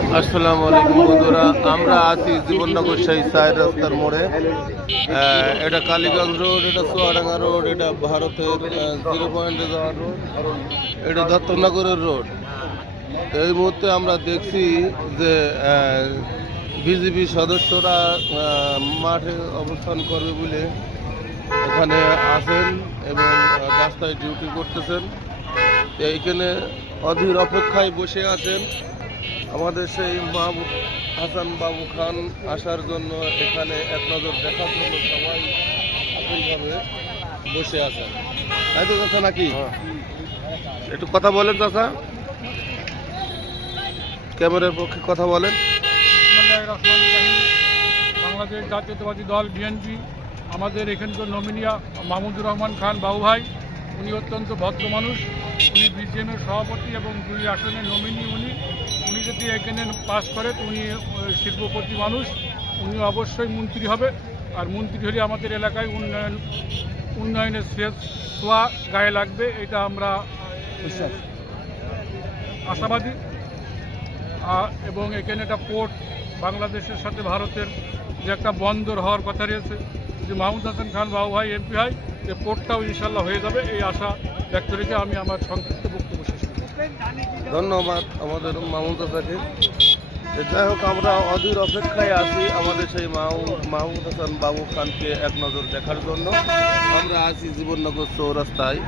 আসসালামু আলাইকুম বন্ধুরা, আমরা আছি জীবননগর সেই সাইড রাস্তার মোড়ে। এটা কালীগঞ্জ রোড, এটা চুয়াডাঙ্গা রোড, এটা ভারতের 0 পয়েন্টে যাওয়ার রোড, এটা দত্তনগরের রোড। এই মুহূর্তে আমরা দেখছি যে বিজেপি সদস্যরা মাঠে অবস্থান করবে বলে এখানে আছেন এবং রাস্তায় ডিউটি করতেছেন। এইখানে অধীর অপেক্ষায় বসে আছেন আমাদের সেই মাহবুব হাসান বাবু খান আসার জন্য। এখানে এক নজর দেখার জন্য সবাই আকুলভাবে বসে আছেন। তাই তো চাচা নাকি? একটু কথা বলেন চাচা, ক্যামেরার পক্ষে কথা বলেন। বাংলাদেশ জাতীয়তাবাদী দল বিএনপি আমাদের এখানকার নমিনিয়া মাহমুদুর রহমান খান বাবু ভাই, উনি অত্যন্ত ভদ্র মানুষ। উনি বিজিএমের সভাপতি এবং 2 আসনের নমিনি। উনি যদি এখানে পাস করে তো উনি শিল্পপতি মানুষ, উনি অবশ্যই মন্ত্রী হবে। আর মন্ত্রী হলে আমাদের এলাকায় উন্নয়নের শেষ ছোঁয়া গায়ে লাগবে, এটা আমরা আশাবাদী। এবং এখানে একটা পোর্ট, বাংলাদেশের সাথে ভারতের যে একটা বন্দর হওয়ার কথা রয়েছে, যদি মাহমুদ হাসান খান বাবু ভাই এমপি হয়, যে পোর্টটাও ইনশাল্লাহ হয়ে যাবে, এই আশা ব্যক্ত রেখে আমি আমার সংক্ষিপ্ত বক্তব্য শেষ করি। ধন্যবাদ আমাদের মাহমুদ হাসানকে। যাই হোক, আমরা অধীর অপেক্ষায় আছি আমাদের সেই মাহমুদ হাসান বাবু খানকে এক নজর দেখার জন্য। আমরা আছি জীবননগর চৌরাস্তায়,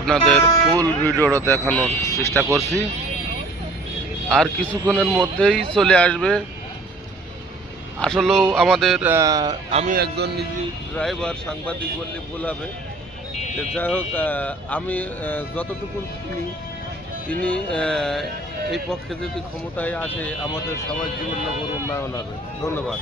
আপনাদের ফুল ভিডিওটা দেখানোর চেষ্টা করছি। আর কিছুক্ষণের মধ্যেই চলে আসবে। আসলেও আমাদের আমি একজন নিজে ড্রাইভার, সাংবাদিক বললে ভুল হবে। যাই হোক, আমি যতটুকু তিনি এই পক্ষে যদি ক্ষমতায় আসে আমাদের সবার জীবননগর উন্নয়ন হবে। ধন্যবাদ।